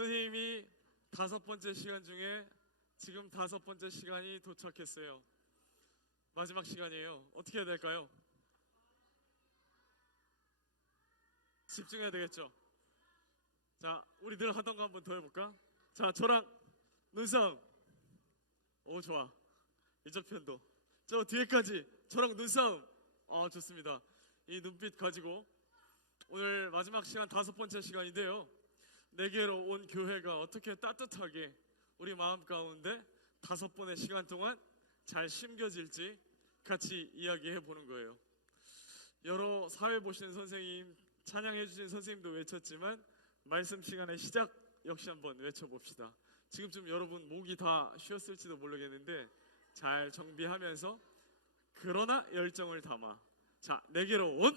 선생님이 5번째 시간 중에 지금 5번째 시간이 도착했어요. 마지막 시간이에요. 어떻게 해야 될까요? 집중해야 되겠죠? 자, 우리 늘 하던 거 한번 더 해볼까? 자, 저랑 눈싸움. 오, 좋아. 이쪽 편도. 저 뒤에까지 저랑 눈싸움. 좋습니다. 이 눈빛 가지고 오늘 마지막 시간 5번째 시간인데요. 내게로 온 교회가 어떻게 따뜻하게 우리 마음 가운데 5번의 시간 동안 잘 심겨질지 같이 이야기해 보는 거예요. 여러 사회 보시는 선생님, 찬양해 주신 선생님도 외쳤지만 말씀 시간의 시작 역시 한번 외쳐봅시다. 지금쯤 여러분 목이 다 쉬었을지도 모르겠는데 잘 정비하면서 그러나 열정을 담아. 자, 내게로 온!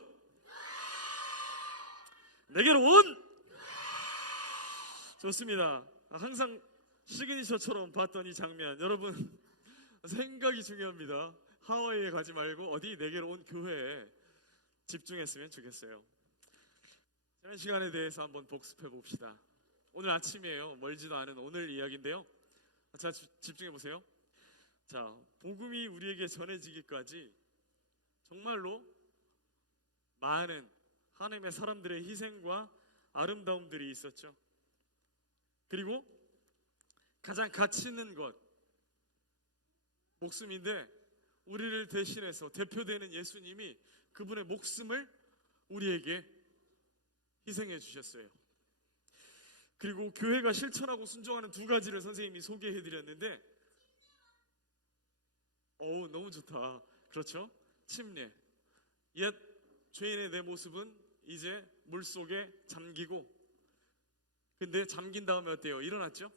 내게로 온! 좋습니다. 항상 시그니처처럼 봤던 이 장면, 여러분 생각이 중요합니다. 하와이에 가지 말고 어디 내게로 온 교회에 집중했으면 좋겠어요. 지난 시간에 대해서 한번 복습해 봅시다. 오늘 아침이에요. 멀지도 않은 오늘 이야기인데요. 자, 집중해 보세요. 자, 복음이 우리에게 전해지기까지 정말로 많은 하나님의 사람들의 희생과 아름다움들이 있었죠. 그리고 가장 가치 있는 것, 목숨인데 우리를 대신해서 대표되는 예수님이 그분의 목숨을 우리에게 희생해 주셨어요. 그리고 교회가 실천하고 순종하는 2가지를 선생님이 소개해 드렸는데 너무 좋다. 그렇죠? 침례. 옛 죄인의 내 모습은 이제 물속에 잠기고, 근데 잠긴 다음에 어때요? 일어났죠?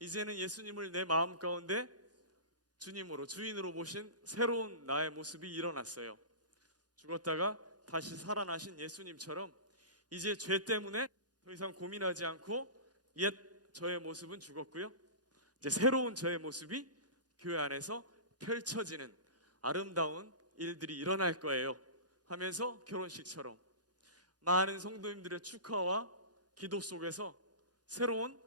이제는 예수님을 내 마음 가운데 주님으로, 주인으로 모신 새로운 나의 모습이 일어났어요. 죽었다가 다시 살아나신 예수님처럼 이제 죄 때문에 더 이상 고민하지 않고 옛 저의 모습은 죽었고요. 이제 새로운 저의 모습이 교회 안에서 펼쳐지는 아름다운 일들이 일어날 거예요 하면서 결혼식처럼 많은 성도님들의 축하와 기도 속에서 새로운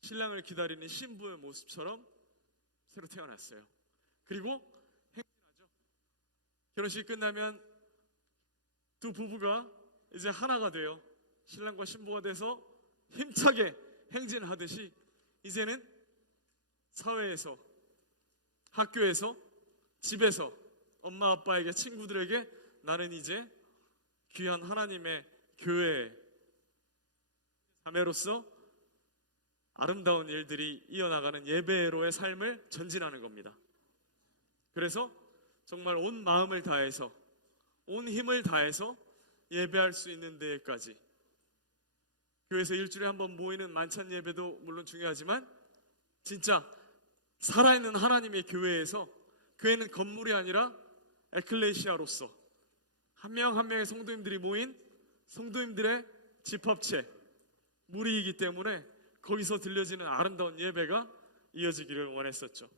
신랑을 기다리는 신부의 모습처럼 새로 태어났어요. 그리고 행진하죠. 결혼식 끝나면 두 부부가 이제 하나가 돼요. 신랑과 신부가 돼서 힘차게 행진하듯이 이제는 사회에서, 학교에서, 집에서, 엄마 아빠에게, 친구들에게 나는 이제 귀한 하나님의 교회의 자매로서 아름다운 일들이 이어나가는 예배로의 삶을 전진하는 겁니다. 그래서 정말 온 마음을 다해서, 온 힘을 다해서 예배할 수 있는 데까지, 교회에서 일주일에 한 번 모이는 만찬 예배도 물론 중요하지만 진짜 살아있는 하나님의 교회에서, 교회는 건물이 아니라 에클레시아로서 한 명 한 명의 성도님들이 모인 성도님들의 집합체, 무리이기 때문에 거기서 들려지는 아름다운 예배가 이어지기를 원했었죠.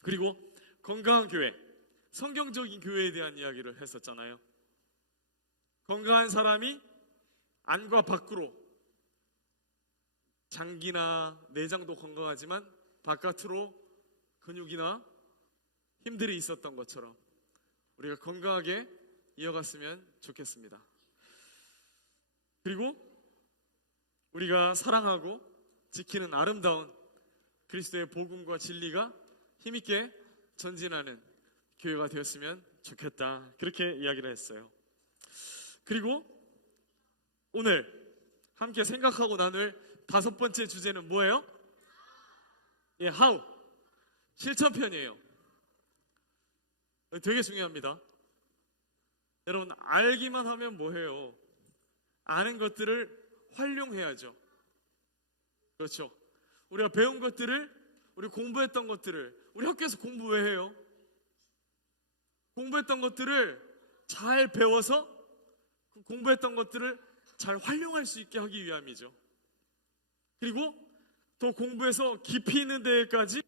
그리고 건강한 교회, 성경적인 교회에 대한 이야기를 했었잖아요. 건강한 사람이 안과 밖으로, 장기나 내장도 건강하지만 바깥으로 근육이나 힘들이 있었던 것처럼 우리가 건강하게 이어갔으면 좋겠습니다. 그리고 우리가 사랑하고 지키는 아름다운 그리스도의 복음과 진리가 힘있게 전진하는 교회가 되었으면 좋겠다. 그렇게 이야기를 했어요. 그리고 오늘 함께 생각하고 나눌 5번째 주제는 뭐예요? how. 실천편이에요. 되게 중요합니다. 여러분, 알기만 하면 뭐해요? 아는 것들을 활용해야죠. 그렇죠? 우리가 배운 것들을, 우리 공부했던 것들을, 우리 학교에서 공부 왜 해요? 공부했던 것들을 잘 배워서 공부했던 것들을 잘 활용할 수 있게 하기 위함이죠. 그리고 또 공부해서 깊이 있는 데까지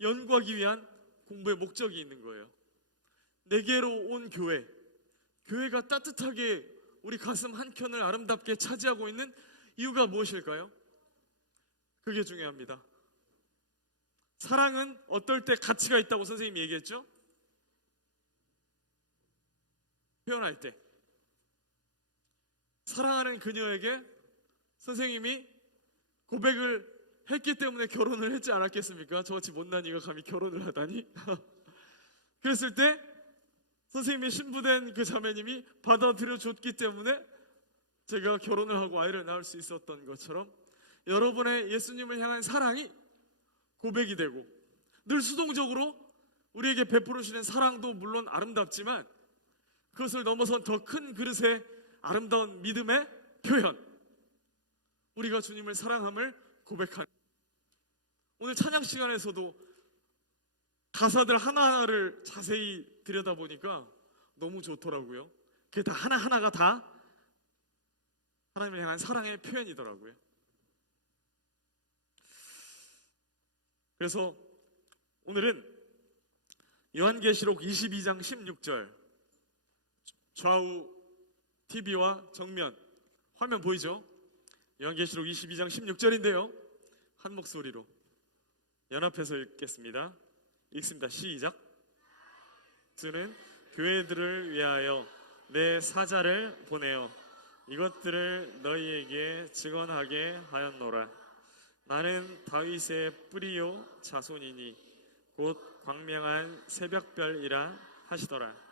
연구하기 위한 공부의 목적이 있는 거예요. 내게로 온 교회, 교회가 따뜻하게 우리 가슴 한켠을 아름답게 차지하고 있는 이유가 무엇일까요? 그게 중요합니다. 사랑은 어떨 때 가치가 있다고 선생님이 얘기했죠? 표현할 때. 사랑하는 그녀에게 선생님이 고백을 했기 때문에 결혼을 했지 않았겠습니까? 저같이 못난 이가 감히 결혼을 하다니. 그랬을 때 선생님이 신부된 그 자매님이 받아들여 줬기 때문에 제가 결혼을 하고 아이를 낳을 수 있었던 것처럼 여러분의 예수님을 향한 사랑이 고백이 되고 늘 수동적으로 우리에게 베풀어 주시는 사랑도 물론 아름답지만 그것을 넘어선 더 큰 그릇의 아름다운 믿음의 표현, 우리가 주님을 사랑함을 고백하는. 오늘 찬양 시간에서도 가사들 하나하나를 자세히 들여다보니까 너무 좋더라고요. 그게 다 하나하나가 다 하나님을 향한 사랑의 표현이더라고요. 그래서 오늘은 요한계시록 22장 16절, 좌우 TV와 정면 화면 보이죠? 요한계시록 22장 16절인데요 한 목소리로 연합해서 읽겠습니다. 읽습니다. 시작. 주는 교회들을 위하여 내 사자를 보내어 이것들을 너희에게 증언하게 하였노라. 나는 다윗의 뿌리요 자손이니 곧 광명한 새벽별이라 하시더라.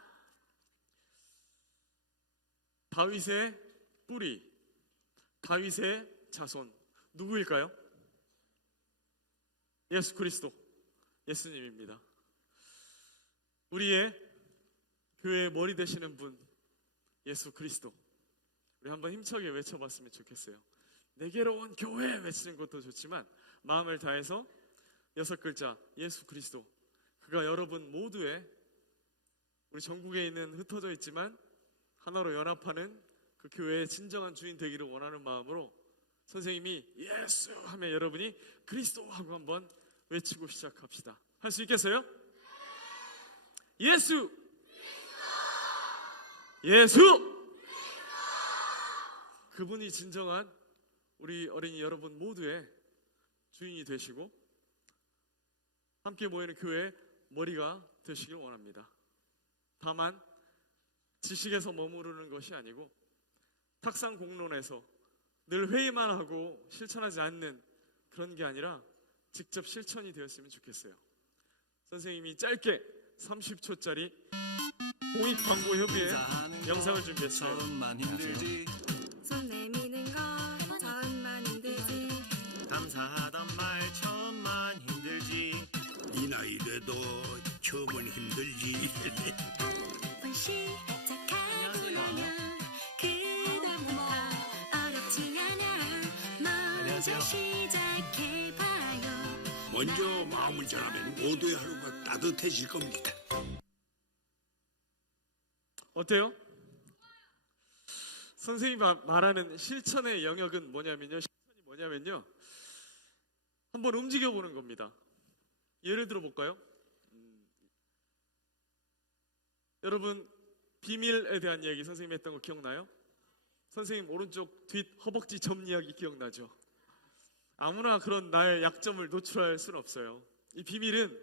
다윗의 뿌리, 다윗의 자손, 누구일까요? 예수 그리스도, 예수님입니다. 우리의 교회의 머리 되시는 분, 예수 그리스도. 우리 한번 힘차게 외쳐봤으면 좋겠어요. 내게로 온 교회 외치는 것도 좋지만 마음을 다해서 6글자 예수 그리스도. 그가 여러분 모두의, 우리 전국에 있는 흩어져 있지만 하나로 연합하는 그 교회의 진정한 주인 되기를 원하는 마음으로 선생님이 예수 하면 여러분이 그리스도 하고 한번 외치고 시작합시다. 할 수 있겠어요? 예수! 예수! 그분이 진정한 우리 어린이 여러분 모두의 주인이 되시고 함께 모이는 교회의 머리가 되시길 원합니다. 다만 지식에서 머무르는 것이 아니고 탁상 공론에서 늘 회의만 하고 실천하지 않는 그런 게 아니라 직접 실천이 되었으면 좋겠어요. 선생님이 짧게 30초짜리 공익 광고 협의회 영상을 준비했어요. 손 내미는 건 처음만 힘들지. 감사하단 말 처음만 힘들지. 이 나이 돼도 처음은 힘들지. 시작하지만 그다음부터 어렵지 않아. 먼저 시작해봐요. 먼저 마음을 전하면 모두의 하루가 따뜻해질 겁니다. 어때요? 선생님이 말하는 실천의 영역은 뭐냐면요, 실천이 뭐냐면요, 한번 움직여보는 겁니다. 예를 들어 볼까요? 여러분 비밀에 대한 이야기 선생님이 했던 거 기억나요? 선생님 오른쪽 뒷 허벅지 점 이야기 기억나죠? 아무나 그런 나의 약점을 노출할 수는 없어요. 이 비밀은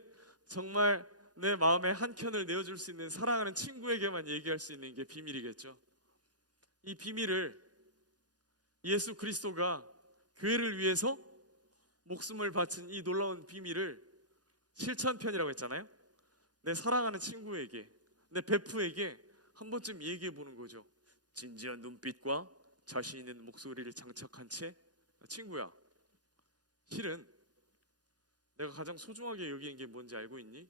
정말 내 마음의 한켠을 내어줄 수 있는 사랑하는 친구에게만 얘기할 수 있는 게 비밀이겠죠. 이 비밀을 예수 그리스도가 교회를 위해서 목숨을 바친 이 놀라운 비밀을 실천편이라고 했잖아요. 내 사랑하는 친구에게, 내 베프에게 한 번쯤 얘기해 보는 거죠. 진지한 눈빛과 자신 있는 목소리를 장착한 채, 친구야, 실은 내가 가장 소중하게 여기는 게 뭔지 알고 있니?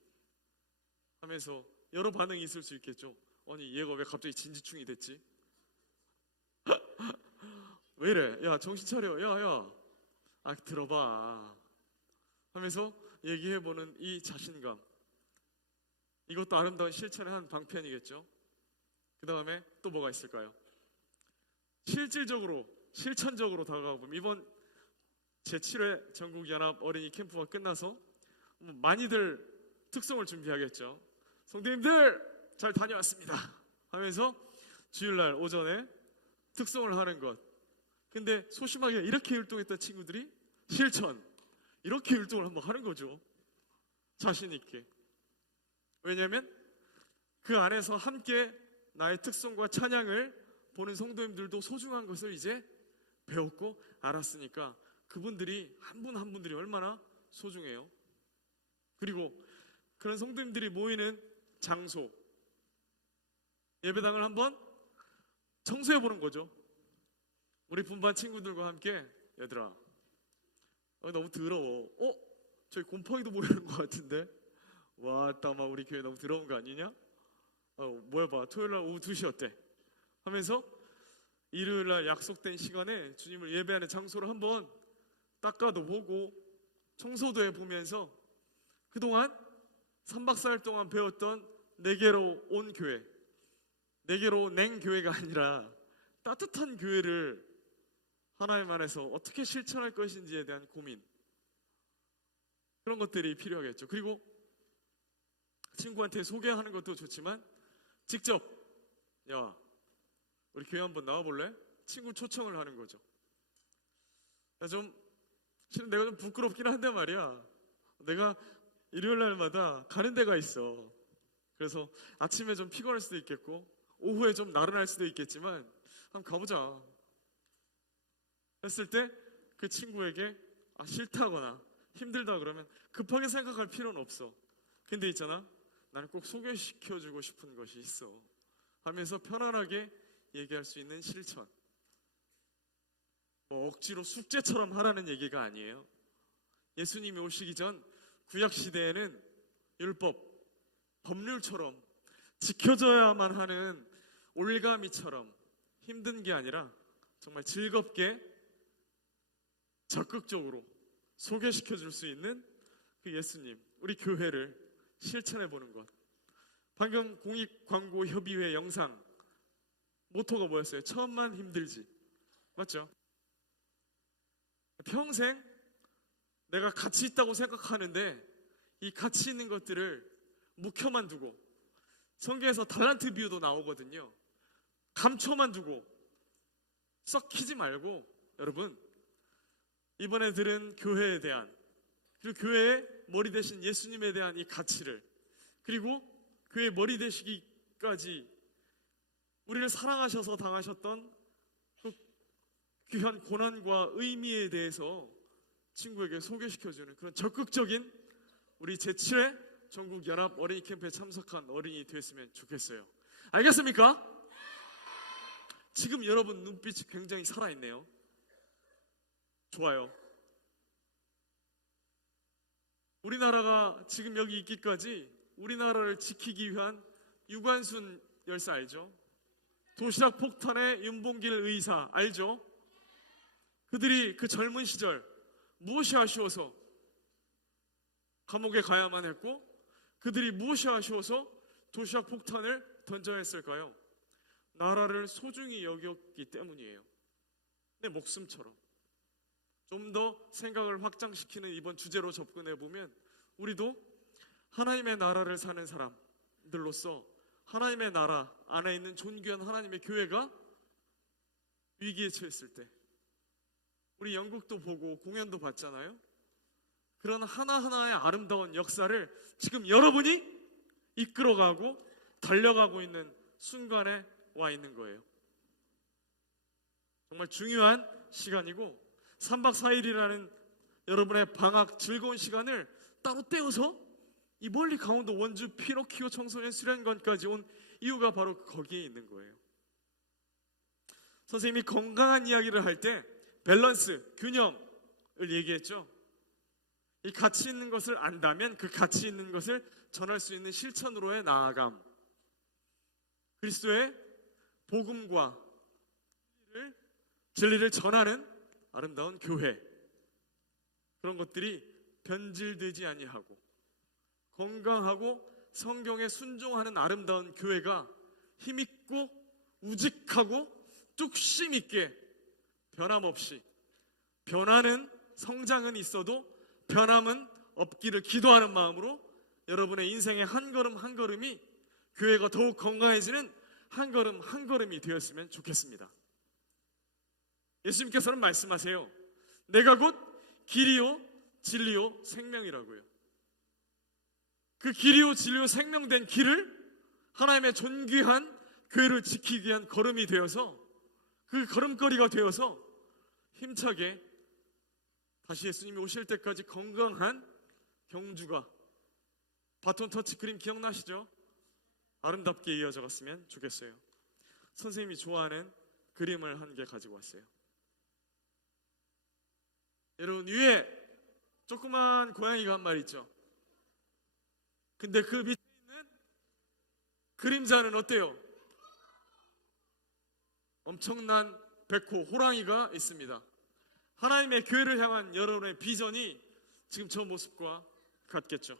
하면서 여러 반응이 있을 수 있겠죠. 아니 얘가 왜 갑자기 진지충이 됐지? 왜 이래? 야 정신 차려. 야야, 아 들어봐 하면서 얘기해보는 이 자신감, 이것도 아름다운 실천의 한 방편이겠죠. 그 다음에 또 뭐가 있을까요? 실질적으로 실천적으로 다가가보면 이번 제7회 전국연합 어린이 캠프가 끝나서 많이들 특송을 준비하겠죠. 성도님들 잘 다녀왔습니다 하면서 주일날 오전에 특송을 하는 것. 근데 소심하게 이렇게 율동했던 친구들이 실천, 이렇게 율동을 한번 하는 거죠. 자신 있게. 왜냐하면 그 안에서 함께 나의 특성과 찬양을 보는 성도님들도 소중한 것을 이제 배웠고 알았으니까 그분들이 한 분 한 분들이 얼마나 소중해요. 그리고 그런 성도님들이 모이는 장소, 예배당을 한번 청소해 보는 거죠. 우리 분반 친구들과 함께 얘들아, 너무 더러워. 저기 곰팡이도 보이는 것 같은데. 왔다, 막 우리 교회 너무 더러운 거 아니냐? 뭐야 봐, 토요일날 오후 2시 어때? 하면서 일요일날 약속된 시간에 주님을 예배하는 장소를 한번 닦아도 보고 청소도 해보면서 그동안 3박 4일 동안 배웠던 내게로 온 교회, 내게로 냉 교회가 아니라 따뜻한 교회를 하나님 안에서 어떻게 실천할 것인지에 대한 고민, 그런 것들이 필요하겠죠. 그리고 친구한테 소개하는 것도 좋지만 직접 야, 우리 교회 한번 나와볼래? 친구 초청을 하는 거죠. 실은 내가 좀 부끄럽긴 한데 말이야, 내가 일요일 날마다 가는 데가 있어. 그래서 아침에 좀 피곤할 수도 있겠고 오후에 좀 나른할 수도 있겠지만 한번 가보자 했을 때 그 친구에게 싫다거나 힘들다 그러면 급하게 생각할 필요는 없어. 근데 있잖아, 나는 꼭 소개시켜주고 싶은 것이 있어 하면서 편안하게 얘기할 수 있는 실천. 억지로 숙제처럼 하라는 얘기가 아니에요. 예수님이 오시기 전 구약시대에는 율법, 법률처럼 지켜져야만 하는 올가미처럼 힘든 게 아니라 정말 즐겁게 적극적으로 소개시켜 줄 수 있는 그 예수님, 우리 교회를 실천해 보는 것. 방금 공익광고협의회 영상 모토가 뭐였어요? 처음만 힘들지, 맞죠? 평생 내가 가치 있다고 생각하는데 이 가치 있는 것들을 묵혀만 두고, 성경에서 달란트 비유도 나오거든요. 감춰만 두고 썩히지 말고, 여러분 이번에 들은 교회에 대한, 그리고 교회의 머리 되신 예수님에 대한 이 가치를, 그리고 교회의 머리 되시기까지 우리를 사랑하셔서 당하셨던 그 귀한 고난과 의미에 대해서 친구에게 소개시켜주는 그런 적극적인 우리 제7회 전국연합 어린이 캠프에 참석한 어린이 됐으면 좋겠어요. 알겠습니까? 지금 여러분 눈빛이 굉장히 살아있네요. 좋아요. 우리나라가 지금 여기 있기까지 우리나라를 지키기 위한 유관순 열사 알죠? 도시락 폭탄의 윤봉길 의사 알죠? 그들이 그 젊은 시절 무엇이 아쉬워서 감옥에 가야만 했고, 그들이 무엇이 아쉬워서 도시락 폭탄을 던져야 했을까요? 나라를 소중히 여겼기 때문이에요. 내 목숨처럼. 좀 더 생각을 확장시키는 이번 주제로 접근해 보면, 우리도 하나님의 나라를 사는 사람들로서 하나님의 나라 안에 있는 존귀한 하나님의 교회가 위기에 처했을 때, 우리 연극도 보고 공연도 봤잖아요. 그런 하나하나의 아름다운 역사를 지금 여러분이 이끌어가고 달려가고 있는 순간에 와 있는 거예요. 정말 중요한 시간이고, 3박 4일이라는 여러분의 방학 즐거운 시간을 따로 떼어서 이 멀리 강원도 원주 피노키오 청소년 수련관까지 온 이유가 바로 거기에 있는 거예요. 선생님이 건강한 이야기를 할 때 밸런스, 균형을 얘기했죠. 이 가치 있는 것을 안다면 그 가치 있는 것을 전할 수 있는 실천으로의 나아감, 그리스도의 복음과 진리를 전하는 아름다운 교회, 그런 것들이 변질되지 아니하고 건강하고 성경에 순종하는 아름다운 교회가 힘있고 우직하고 뚝심 있게 변함없이, 변하는 성장은 있어도 변함은 없기를 기도하는 마음으로 여러분의 인생의 한 걸음 한 걸음이 교회가 더욱 건강해지는 한 걸음 한 걸음이 되었으면 좋겠습니다. 예수님께서는 말씀하세요. 내가 곧 길이요 진리요 생명이라고요. 그 길이요 진리요 생명된 길을 하나님의 존귀한 교회를 지키기 위한 걸음이 되어서, 그 걸음걸이가 되어서 힘차게 다시 예수님이 오실 때까지 건강한 경주가, 바톤 터치 그림 기억나시죠? 아름답게 이어져 갔으면 좋겠어요. 선생님이 좋아하는 그림을 한 개 가지고 왔어요. 여러분, 위에 조그만 고양이가 한 마리 있죠? 근데 그 밑에 있는 그림자는 어때요? 엄청난 백호, 호랑이가 있습니다. 하나님의 교회를 향한 여러분의 비전이 지금 저 모습과 같겠죠.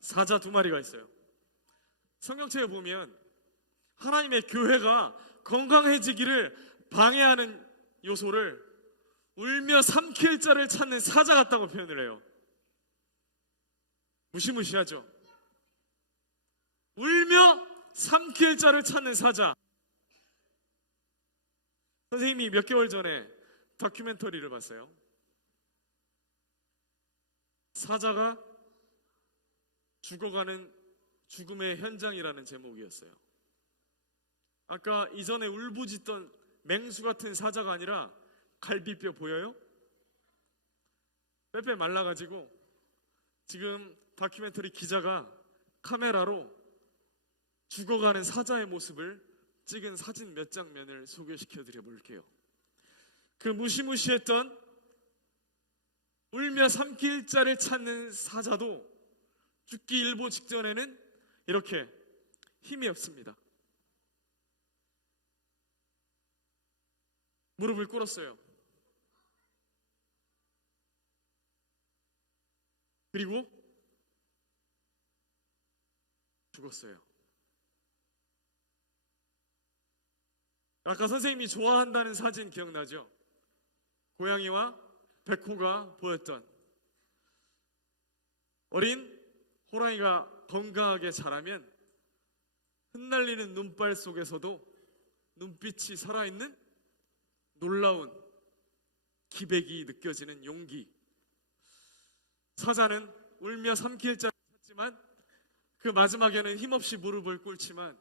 사자 두 마리가 있어요. 성경책에 보면 하나님의 교회가 건강해지기를 방해하는 요소를 울며 삼킬 자를 찾는 사자 같다고 표현을 해요. 무시무시하죠? 울며 삼킬 자를 찾는 사자. 선생님이 몇 개월 전에 다큐멘터리를 봤어요. 사자가 죽어가는 죽음의 현장이라는 제목이었어요. 아까 이전에 울부짖던 맹수 같은 사자가 아니라 갈비뼈 보여요? 빼빼 말라가지고 지금 다큐멘터리 기자가 카메라로 죽어가는 사자의 모습을 찍은 사진 몇 장면을 소개시켜 드려 볼게요. 그 무시무시했던 울며 삼킬 자를 찾는 사자도 죽기 일보 직전에는 이렇게 힘이 없습니다. 무릎을 꿇었어요. 그리고 죽었어요. 아까 선생님이 좋아한다는 사진 기억나죠? 고양이와 백호가 보였던, 어린 호랑이가 건강하게 자라면 흩날리는 눈발 속에서도 눈빛이 살아있는 놀라운 기백이 느껴지는 용기. 사자는 울며 삼킬 자를 찾지만 그 마지막에는 힘없이 무릎을 꿇지만,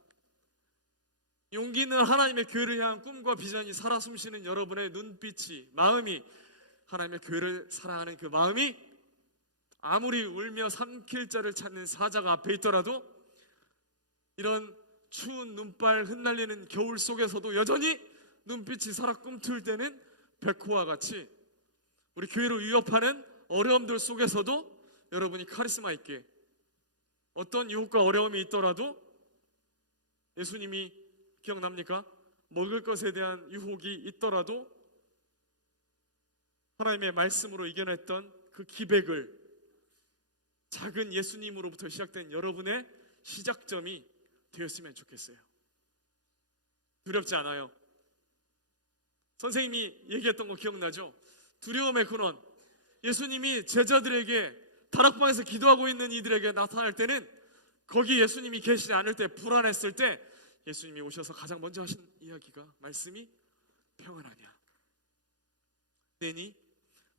용기는 하나님의 교회를 향한 꿈과 비전이 살아 숨쉬는 여러분의 눈빛이, 마음이, 하나님의 교회를 사랑하는 그 마음이 아무리 울며 삼킬 자를 찾는 사자가 앞에 있더라도, 이런 추운 눈발 흩날리는 겨울 속에서도 여전히 눈빛이 살아 꿈틀 때는 백호와 같이 우리 교회를 위협하는 어려움들 속에서도 여러분이 카리스마 있게, 어떤 유혹과 어려움이 있더라도, 예수님이 기억납니까? 먹을 것에 대한 유혹이 있더라도 하나님의 말씀으로 이겨냈던 그 기백을, 작은 예수님으로부터 시작된 여러분의 시작점이 되었으면 좋겠어요. 두렵지 않아요. 선생님이 얘기했던 거 기억나죠? 두려움의 근원. 예수님이 제자들에게 다락방에서 기도하고 있는 이들에게 나타날 때는, 거기 예수님이 계시지 않을 때, 불안했을 때 예수님이 오셔서 가장 먼저 하신 이야기가, 말씀이 평안하냐, 내니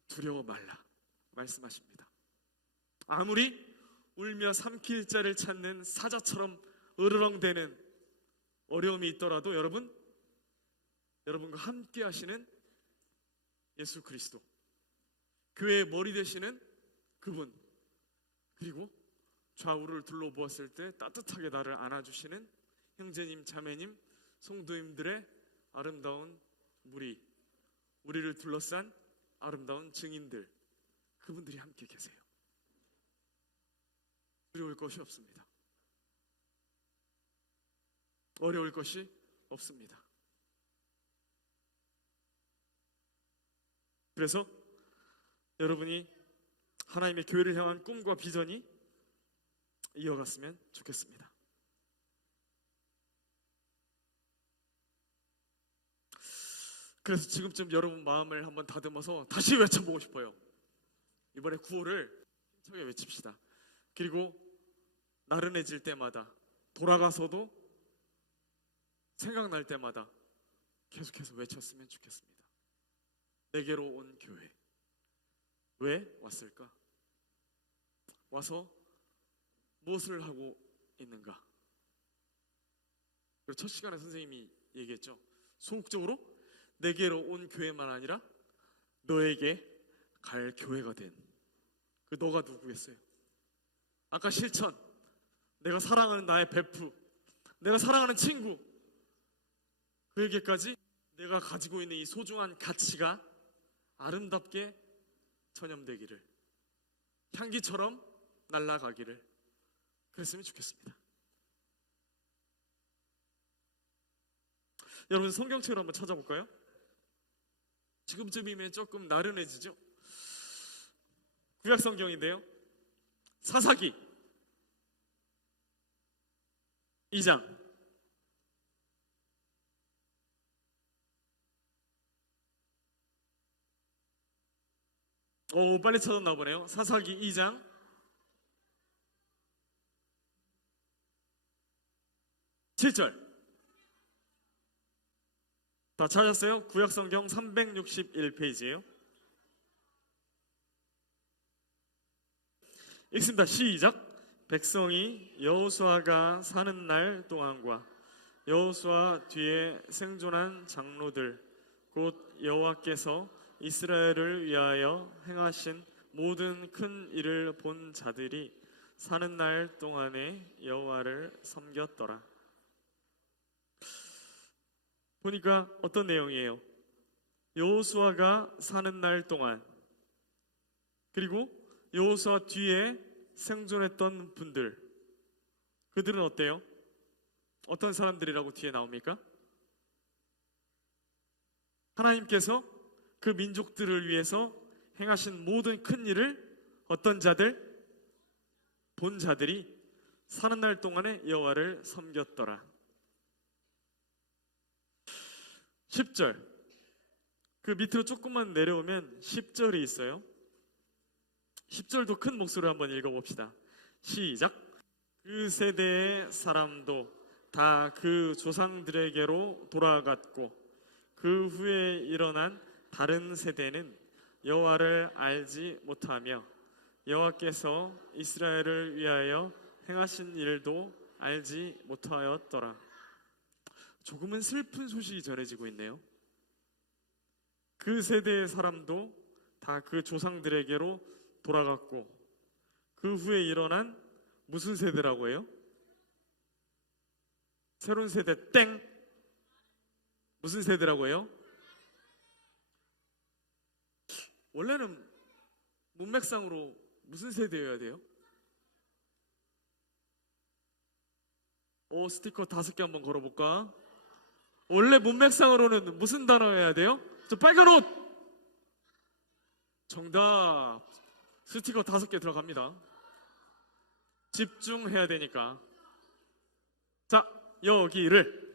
두려워 말라 말씀하십니다. 아무리 울며 삼킬 자를 찾는 사자처럼 으르렁대는 어려움이 있더라도 여러분과 함께 하시는 예수 그리스도, 교회의 머리 되시는 그분, 그리고 좌우를 둘러보았을 때 따뜻하게 나를 안아주시는 형제님, 자매님, 성도님들의 아름다운 무리, 우리를 둘러싼 아름다운 증인들, 그분들이 함께 계세요. 두려울 것이 없습니다. 어려울 것이 없습니다. 그래서 여러분이 하나님의 교회를 향한 꿈과 비전이 이어갔으면 좋겠습니다. 그래서 지금쯤 여러분 마음을 한번 다듬어서 다시 외쳐보고 싶어요. 이번에 구호를 힘차게 외칩시다. 그리고 나른해질 때마다, 돌아가서도 생각날 때마다 계속해서 외쳤으면 좋겠습니다. 내게로 온 교회. 왜 왔을까? 와서 무엇을 하고 있는가? 그리고 첫 시간에 선생님이 얘기했죠. 소극적으로 내게로 온 교회만 아니라 너에게 갈 교회가 된 그 너가 누구겠어요? 아까 실천, 내가 사랑하는 나의 베프, 내가 사랑하는 친구, 그에게까지 내가 가지고 있는 이 소중한 가치가 아름답게 전염되기를, 향기처럼 날아가기를 그랬으면 좋겠습니다. 여러분, 성경책을 한번 찾아볼까요? 지금쯤이면 조금 나른해지죠? 구약 성경인데요, 사사기 2장. 오, 빨리 찾았나 보네요. 사사기 2장 7절. 다 찾았어요? 구약성경 361페이지예요. 읽습니다. 시작. 백성이 여호수아가 사는 날 동안과 여호수아 뒤에 생존한 장로들, 곧 여호와께서 이스라엘을 위하여 행하신 모든 큰 일을 본 자들이 사는 날 동안에 여호와를 섬겼더라. 보니까 어떤 내용이에요? 여호수아가 사는 날 동안, 그리고 여호수아 뒤에 생존했던 분들, 그들은 어때요? 어떤 사람들이라고 뒤에 나옵니까? 하나님께서 그 민족들을 위해서 행하신 모든 큰 일을 어떤 자들? 본 자들이 사는 날 동안에 여호와를 섬겼더라. 10절, 그 밑으로 조금만 내려오면 10절이 있어요. 10절도 큰 목소리로 한번 읽어봅시다. 시작. 그 세대의 사람도 다 그 조상들에게로 돌아갔고 그 후에 일어난 다른 세대는 여호와를 알지 못하며 여호와께서 이스라엘을 위하여 행하신 일도 알지 못하였더라. 조금은 슬픈 소식이 전해지고 있네요. 그 세대의 사람도 다 그 조상들에게로 돌아갔고 그 후에 일어난 무슨 세대라고 해요? 새로운 세대 땡. 무슨 세대라고 해요? 원래는 문맥상으로 무슨 세대여야 돼요? 스티커 5개 한번 걸어볼까? 원래 문맥상으로는 무슨 단어여야 돼요? 저 빨간 옷! 정답. 스티커 5개 들어갑니다. 집중해야 되니까. 자, 여기를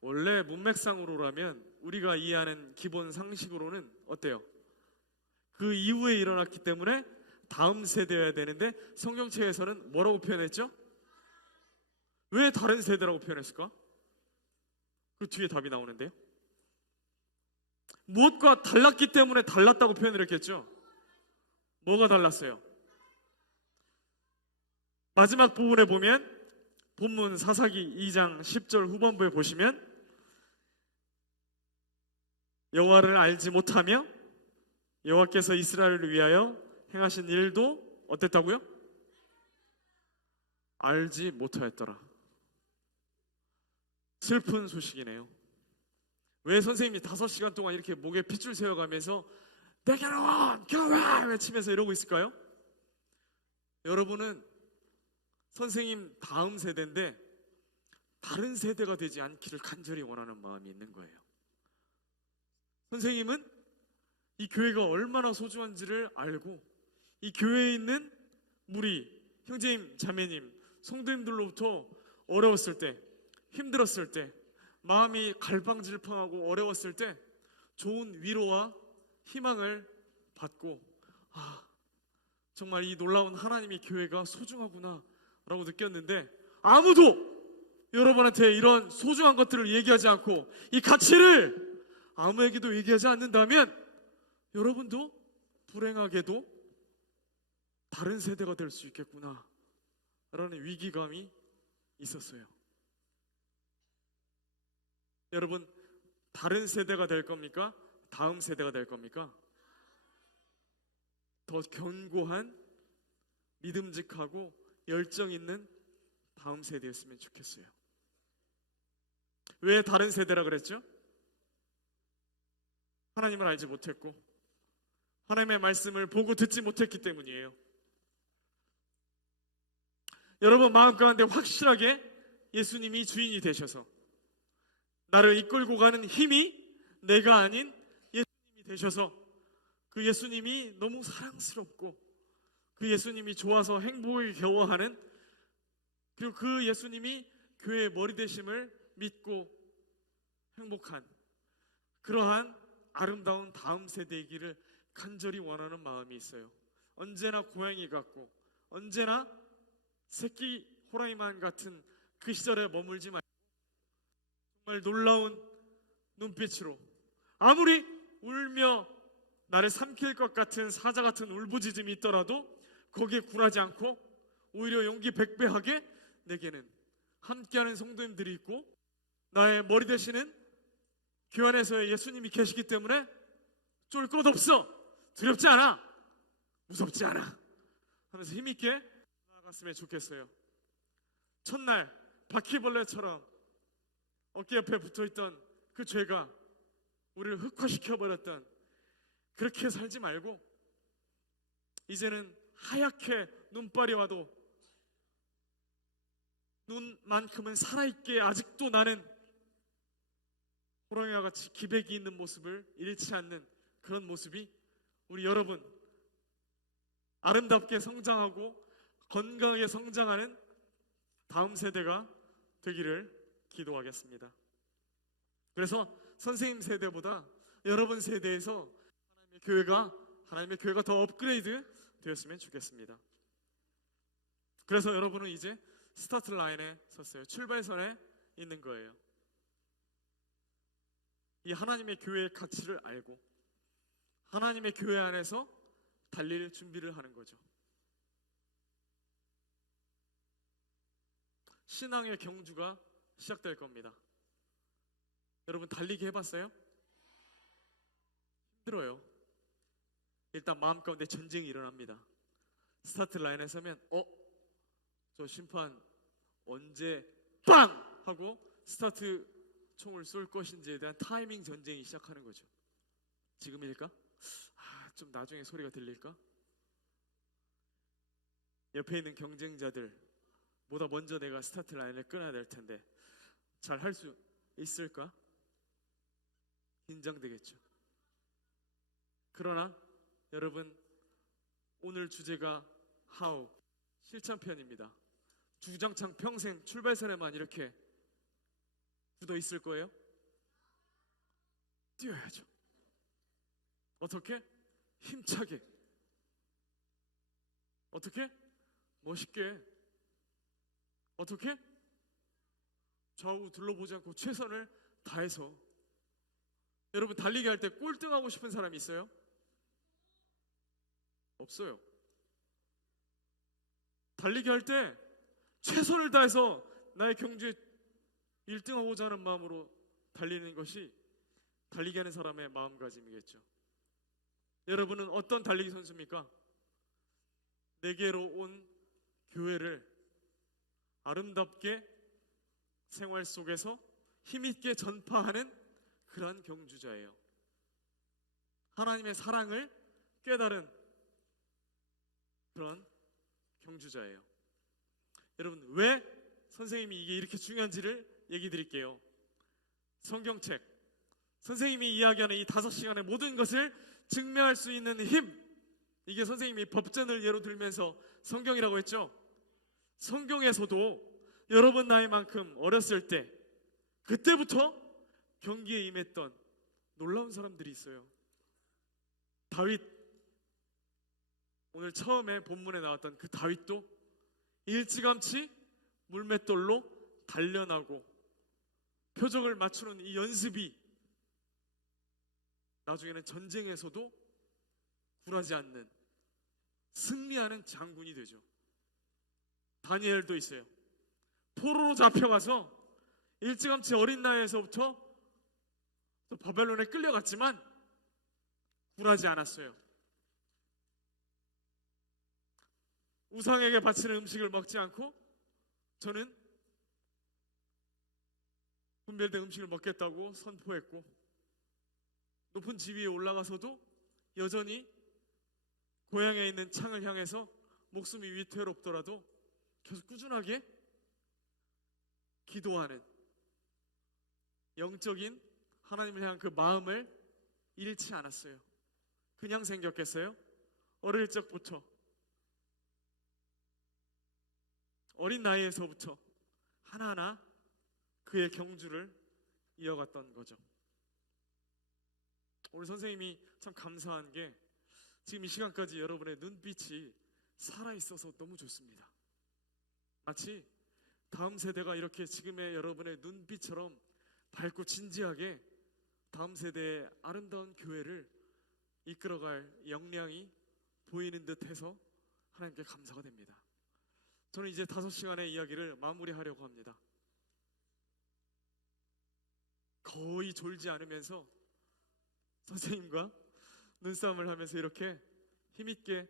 원래 문맥상으로라면 우리가 이해하는 기본 상식으로는 어때요? 그 이후에 일어났기 때문에 다음 세대여야 되는데 성경책에서는 뭐라고 표현했죠? 왜 다른 세대라고 표현했을까? 그 뒤에 답이 나오는데요. 무엇과 달랐기 때문에 달랐다고 표현을 했겠죠. 뭐가 달랐어요? 마지막 부분에 보면 본문 사사기 2장 10절 후반부에 보시면 여호와를 알지 못하며 여호와께서 이스라엘을 위하여 행하신 일도 어땠다고요? 알지 못하였더라. 슬픈 소식이네요. 왜 선생님이 5시간 동안 이렇게 목에 핏줄 세워가면서 내게로 온 교회 외치면서 이러고 있을까요? 여러분은 선생님 다음 세대인데 다른 세대가 되지 않기를 간절히 원하는 마음이 있는 거예요. 선생님은 이 교회가 얼마나 소중한지를 알고 이 교회에 있는 무리, 형제님, 자매님, 성도님들로부터 어려웠을 때, 힘들었을 때, 마음이 갈팡질팡하고 어려웠을 때 좋은 위로와 희망을 받고 정말 이 놀라운 하나님의 교회가 소중하구나 라고 느꼈는데 아무도 여러분한테 이런 소중한 것들을 얘기하지 않고 이 가치를 아무에게도 얘기하지 않는다면 여러분도 불행하게도 다른 세대가 될 수 있겠구나 라는 위기감이 있었어요. 여러분, 다른 세대가 될 겁니까? 다음 세대가 될 겁니까? 더 견고한, 믿음직하고 열정 있는 다음 세대였으면 좋겠어요. 왜 다른 세대라 그랬죠? 하나님을 알지 못했고 하나님의 말씀을 보고 듣지 못했기 때문이에요. 여러분 마음 가운데 확실하게 예수님이 주인이 되셔서 나를 이끌고 가는 힘이 내가 아닌 예수님이 되셔서 그 예수님이 너무 사랑스럽고 그 예수님이 좋아서 행복을 겨워하는 그리고 그 예수님이 교회의 머리 되심을 믿고 행복한 그러한 아름다운 다음 세대이기를 간절히 원하는 마음이 있어요. 언제나 고양이 같고 언제나 새끼 호랑이만 같은 그 시절에 머물지 말고 정말 놀라운 눈빛으로 아무리 울며 나를 삼킬 것 같은 사자 같은 울부짖음이 있더라도 거기에 굴하지 않고 오히려 용기 백배하게 내게는 함께하는 성도님들이 있고 나의 머리 되시는 교회 안에서의 예수님이 계시기 때문에 쫄 것 없어, 두렵지 않아, 무섭지 않아 하면서 힘있게 나아갔으면 좋겠어요. 첫날 바퀴벌레처럼 어깨 옆에 붙어있던 그 죄가 우리를 흑화시켜버렸던 그렇게 살지 말고 이제는 하얗게 눈발이 와도 눈만큼은 살아있게 아직도 나는 호랑이와 같이 기백이 있는 모습을 잃지 않는 그런 모습이 우리 여러분 아름답게 성장하고 건강하게 성장하는 다음 세대가 되기를 기도하겠습니다. 그래서 선생님 세대보다 여러분 세대에서 하나님의 교회가 더 업그레이드 되었으면 좋겠습니다. 그래서 여러분은 이제 스타트 라인에 섰어요. 출발선에 있는 거예요. 이 하나님의 교회의 가치를 알고 하나님의 교회 안에서 달릴 준비를 하는 거죠. 신앙의 경주가 시작될 겁니다. 여러분 달리기 해봤어요? 힘들어요. 일단 마음 가운데 전쟁이 일어납니다. 스타트 라인에 서면 저 심판 언제 빵! 하고 스타트 총을 쏠 것인지에 대한 타이밍 전쟁이 시작하는 거죠. 지금일까? 좀 나중에 소리가 들릴까? 옆에 있는 경쟁자들 보다 먼저 내가 스타트 라인을 끊어야 될 텐데 잘 할 수 있을까? 긴장되겠죠. 그러나 여러분 오늘 주제가 How 실천편입니다. 주장창 평생 출발선에만 이렇게 굳어 있을 거예요? 뛰어야죠. 어떻게? 힘차게. 어떻게? 멋있게. 어떻게? 좌우 둘러보지 않고 최선을 다해서. 여러분 달리기 할 때 꼴등하고 싶은 사람이 있어요? 없어요. 달리기 할 때 최선을 다해서 나의 경주에 1등하고자 하는 마음으로 달리는 것이 달리기 하는 사람의 마음가짐이겠죠. 여러분은 어떤 달리기 선수입니까? 내게로 온 교회를 아름답게 생활 속에서 힘있게 전파하는 그런 경주자예요. 하나님의 사랑을 깨달은 그런 경주자예요. 여러분 왜 선생님이 이게 이렇게 중요한지를 얘기 드릴게요. 성경책 선생님이 이야기하는 이 5시간의 모든 것을 증명할 수 있는 힘, 이게 선생님이 법전을 예로 들면서 성경이라고 했죠. 성경에서도 여러분 나이만큼 어렸을 때 그때부터 경기에 임했던 놀라운 사람들이 있어요. 다윗, 오늘 처음에 본문에 나왔던 그 다윗도 일찌감치 물맷돌로 단련하고 표적을 맞추는 이 연습이 나중에는 전쟁에서도 굴하지 않는 승리하는 장군이 되죠. 다니엘도 있어요. 포로로 잡혀가서 일찌감치 어린 나이에서부터 또 바벨론에 끌려갔지만 굴하지 않았어요. 우상에게 바치는 음식을 먹지 않고 저는 분별된 음식을 먹겠다고 선포했고, 높은 지위에 올라가서도 여전히 고향에 있는 창을 향해서 목숨이 위태롭더라도 계속 꾸준하게 기도하는 영적인 하나님을 향한 그 마음을 잃지 않았어요. 그냥 생겼겠어요? 어릴 적부터, 어린 나이에서부터 하나하나 그의 경주를 이어갔던 거죠. 오늘 선생님이 참 감사한 게 지금 이 시간까지 여러분의 눈빛이 살아있어서 너무 좋습니다. 마치 다음 세대가 이렇게 지금의 여러분의 눈빛처럼 밝고 진지하게 다음 세대의 아름다운 교회를 이끌어갈 역량이 보이는 듯해서 하나님께 감사가 됩니다. 저는 이제 5시간의 이야기를 마무리하려고 합니다. 거의 졸지 않으면서 선생님과 눈싸움을 하면서 이렇게 힘있게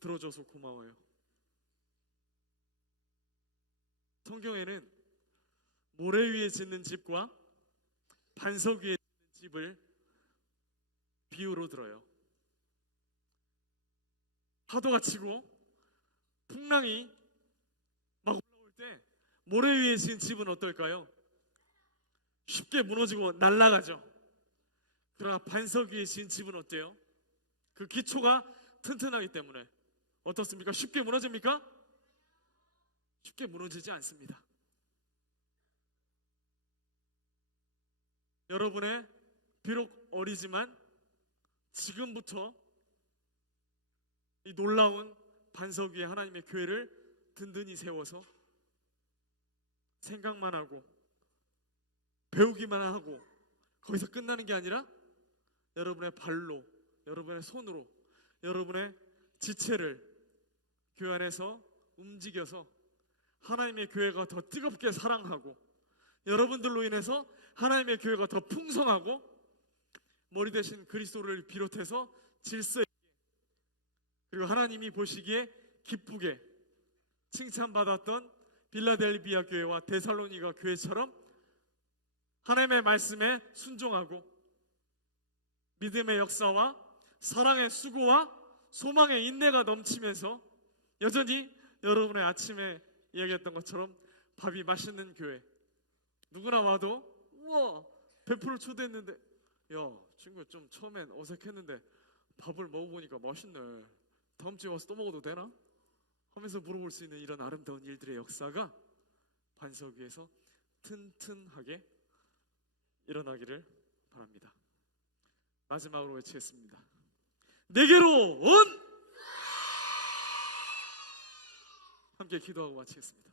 들어줘서 고마워요. 성경에는 모래 위에 짓는 집과 반석 위에 짓는 집을 비유로 들어요. 파도가 치고 풍랑이 막 올라올 때 모래 위에 지은 집은 어떨까요? 쉽게 무너지고 날아가죠. 그러나 반석 위에 지은 집은 어때요? 그 기초가 튼튼하기 때문에 어떻습니까? 쉽게 무너집니까? 쉽게 무너지지 않습니다. 여러분의 비록 어리지만 지금부터 이 놀라운 반석 위에 하나님의 교회를 든든히 세워서 생각만 하고 배우기만 하고 거기서 끝나는 게 아니라 여러분의 발로, 여러분의 손으로, 여러분의 지체를 교회 안에서 움직여서 하나님의 교회가 더 뜨겁게 사랑하고 여러분들로 인해서 하나님의 교회가 더 풍성하고 머리 대신 그리스도를 비롯해서 질서 있게 그리고 하나님이 보시기에 기쁘게 칭찬받았던 빌라델비아 교회와 데살로니가 교회처럼 하나님의 말씀에 순종하고 믿음의 역사와 사랑의 수고와 소망의 인내가 넘치면서 여전히 여러분의 아침에 이야기했던 것처럼 밥이 맛있는 교회, 누구나 와도 우와 100% 초대했는데 야 친구 좀 처음엔 어색했는데 밥을 먹어보니까 맛있네, 다음 주에 와서 또 먹어도 되나? 하면서 물어볼 수 있는 이런 아름다운 일들의 역사가 반석 위에서 튼튼하게 일어나기를 바랍니다. 마지막으로 외치겠습니다. 내게로 온! 함께 기도하고 마치겠습니다.